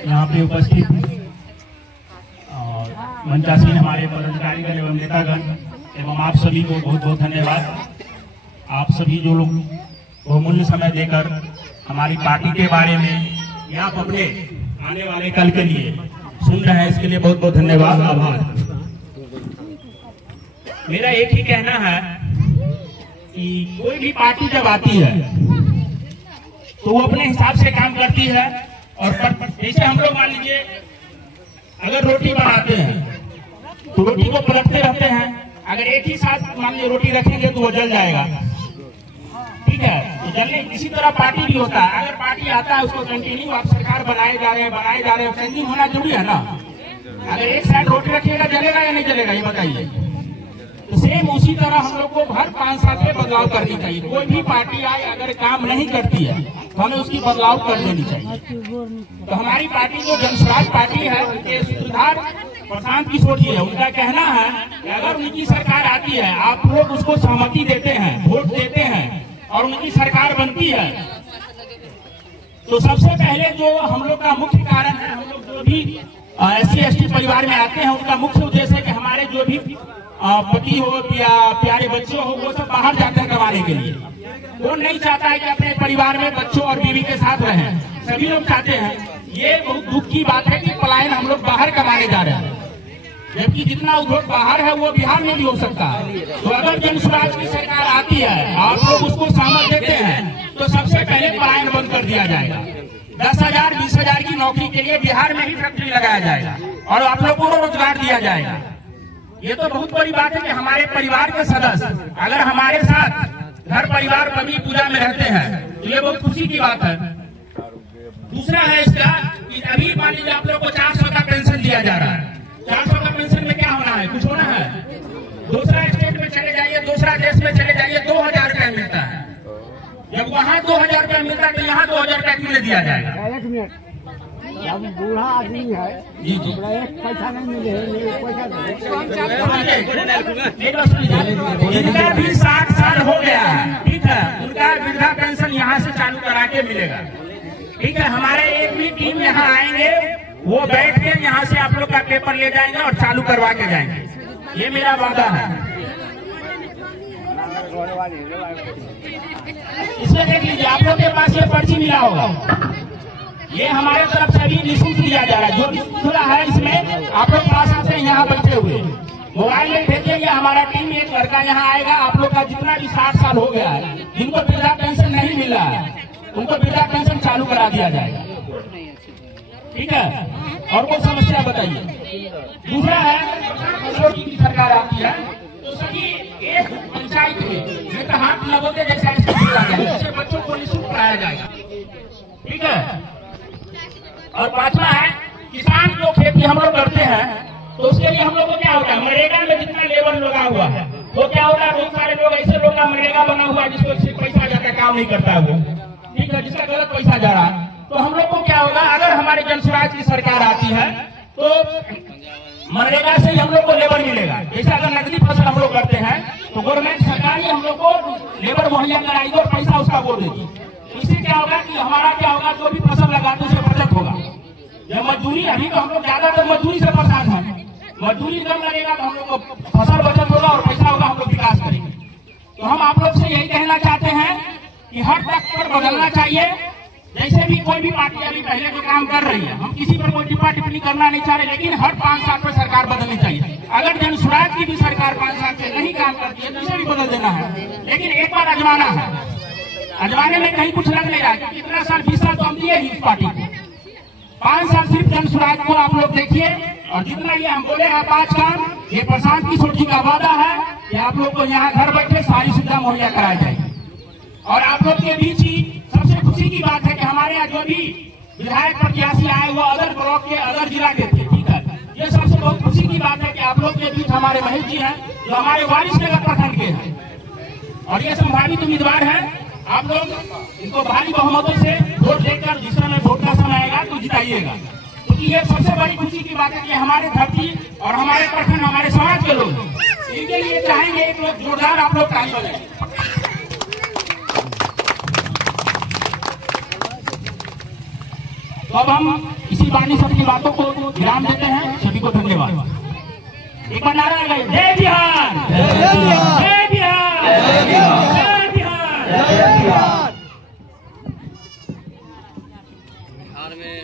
यहाँ पे उपस्थित और मंचासीन हमारे पदाधिकारीगण एवं नेतागण एवं आप सभी को बहुत बहुत धन्यवाद। आप सभी जो लोग बहुमूल्य समय देकर हमारी पार्टी के बारे में या अपने आने वाले कल के लिए सुन रहे हैं, इसके लिए बहुत बहुत धन्यवाद, आभार। मेरा एक ही कहना है कि कोई भी पार्टी जब आती है तो वो अपने हिसाब से काम करती है। और जैसे हम लोग मान लीजिए अगर रोटी बनाते हैं तो रोटी को पलटते रहते हैं, अगर एक ही साथ मान लीजिए रोटी रखेंगे तो वो जल जाएगा, ठीक है। तो जलने इसी तरह पार्टी भी होता है। अगर पार्टी आता है उसको कंटिन्यू आप सरकार बनाए जा रहे हैं, चेंजिंग होना जरूरी है ना। अगर एक साइड रोटी रखिएगा जलेगा या नहीं जलेगा, ये बताइए। तो सेम उसी तरह हम लोग को हर 5 साल में बदलाव करनी चाहिए। कोई भी पार्टी आए अगर काम नहीं करती है तो हमें उसकी बदलाव कर लेनी चाहिए। तो हमारी पार्टी जो जनस्वराज पार्टी है उनके सूत्रधार प्रशांत किशोर जी है, उनका कहना है कि अगर उनकी सरकार आती है, आप लोग उसको सहमति देते हैं, वोट देते हैं और उनकी सरकार बनती है, तो सबसे पहले जो हम लोग का मुख्य कारण है, हम लोग जो भी SC/ST परिवार में आते हैं उनका मुख्य उद्देश्य है कि हमारे जो भी पति हो या प्यारे बच्चे हो वो सब बाहर जाते हैं कमाने के लिए। वो नहीं चाहता है कि अपने परिवार में बच्चों और बीवी के साथ रहें, सभी लोग चाहते हैं। ये बहुत दुख की बात है कि पलायन हम लोग बाहर कमाने जा रहे हैं, जबकि जितना उद्योग बाहर है वो बिहार में भी हो सकता है। तो अगर जनस्वराज की सरकार आती है, आप लोग उसको सहमत देते हैं, तो सबसे पहले पलायन बंद कर दिया जाएगा। 10,000 20,000 की नौकरी के लिए बिहार में ही फैक्ट्री लगाया जाएगा और आप लोगों को रोजगार दिया जाएगा। ये तो बहुत बड़ी बात है कि हमारे परिवार के सदस्य अगर हमारे साथ घर परिवार कभी पूजा में रहते हैं तो ये बहुत खुशी की बात है। दूसरा है इसका कि अभी मान लीजिए आप लोग को 400 का पेंशन दिया जा रहा है। 400 का पेंशन में क्या होना है, कुछ होना है। दूसरा स्टेट में चले जाइए, दूसरा देश में चले जाइए, 2,000 रुपया मिलता है। जब वहाँ 2,000 रुपया मिलता है तो यहाँ 2,000 रुपया क्यों नहीं दिया जाएगा। जब बूढ़ा आदमी है जी जी पैसा नहीं मिले, जिनका भी 60 साल हो गया है, ठीक है, उनका वृद्धा पेंशन यहाँ से चालू करा के मिलेगा, ठीक है। हमारे एक भी टीम यहाँ आएंगे, वो बैठ के यहाँ से आप लोग का पेपर ले जाएंगे और चालू करवा के जाएंगे, ये मेरा वादा है। इसमें देख लीजिए आप लोग के पास ये पर्ची मिला होगा, ये हमारे तरफ से भी निःशुल्क दिया जा रहा है। जो भी खुला है इसमें आप लोग पा सकते हैं। यहाँ बैठे हुए मोबाइल में भेजेंगे, हमारा टीम एक लड़का यहाँ आएगा। आप लोग का जितना भी 60 साल हो गया है, जिनको वृद्धा पेंशन नहीं मिल रहा है, उनको वृद्धा पेंशन चालू करा दिया जाएगा, ठीक है। और कोई समस्या बताइए। दूसरा है की सरकार आती है तो सभी एक पंचायत में हाथ लगोगे जैसा इससे बच्चों को निःशुल्क पढ़ाया जाएगा, ठीक है। और 5वां है किसान जो खेती हम लोग करते हैं तो उसके लिए हम लोग को क्या होगा, मनरेगा में जितना लेबर लगा हुआ है वो क्या होगा, बहुत सारे लोग ऐसे लोग का मनरेगा बना हुआ है जिसको सिर्फ पैसा जाता है, काम नहीं करता है वो, ठीक है, जिसका गलत पैसा जा रहा है। तो हम लोग को क्या होगा, अगर हमारी जनस्वराज की सरकार आती है तो मनरेगा से ही हम लोग को लेबर मिलेगा। जैसे अगर नकदी फसल हम लोग करते हैं तो गवर्नमेंट सरकार ही हम लोग को लेबर मुहैया कराएगी और पैसा उसका वो देगी। इससे क्या होगा कि हमारा क्या होगा, जो भी फसल लगाते उससे बचत होगा। जब मजदूरी, अभी तो हम लोग ज्यादातर मजदूरी से परेशान हैं, मजदूरी कम लगेगा तो हम लोग को फसल बचत होगा और पैसा होगा, हम लोग विकास करेंगे। तो हम आप लोग से यही कहना चाहते हैं कि हर तक पर बदलना चाहिए। जैसे भी कोई भी पार्टी अभी पहले जो काम कर रही है, हम किसी पर कोई टिप्पा टिप्पणी करना नहीं चाह रहे, लेकिन हर 5 साल पर सरकार बदलनी चाहिए। अगर जनस्वराज की भी सरकार 5 साल से नहीं काम करती है तो इसे भी बदल देना है, लेकिन एक बार आजमाना है। आजमाने में कहीं कुछ लग नहीं रहा, क्योंकि इतना साल 20 साल तो हम दिए ही इस पार्टी को। 5 साल सिर्फ जनस्वराज को आप लोग देखिए, और जितना ये हम बोले हैं 5 काम, ये प्रशांत किशोर जी का वादा है कि आप लोग को यहाँ घर बैठे सारी सुविधा मुहैया कराई जाएगी। और आप लोग के बीच ही सबसे खुशी की बात है कि हमारे यहाँ जो भी विधायक प्रत्याशी आए वो अदर ब्लॉक के, अदर जिला के थे, ठीक है। ये सबसे बहुत खुशी की बात है कि आप लोग के बीच हमारे महेश जी हैं जो हमारे वारिसनगर प्रखंड के हैं और ये संभावित उम्मीदवार हैं। आप लोग इनको भारी बहुमतों से वोट देकर जिस समय वोट का समय आएगा तो जिताइएगा, क्योंकि ये सबसे बड़ी खुशी की बात है कि हमारे धरती और हमारे प्रखंड, हमारे समाज के लोग इनके लिए चाहेंगे एक लोग जोरदार आप लोग ताली बजाएं। तो अब हम इसी बानी सबकी बातों को विराम देते हैं। सभी को धन्यवाद। एक बार नारा लगाइए, जय बिहार, जय बिहार, जय बिहार, जय बिहार, जय बिहार। बिहार में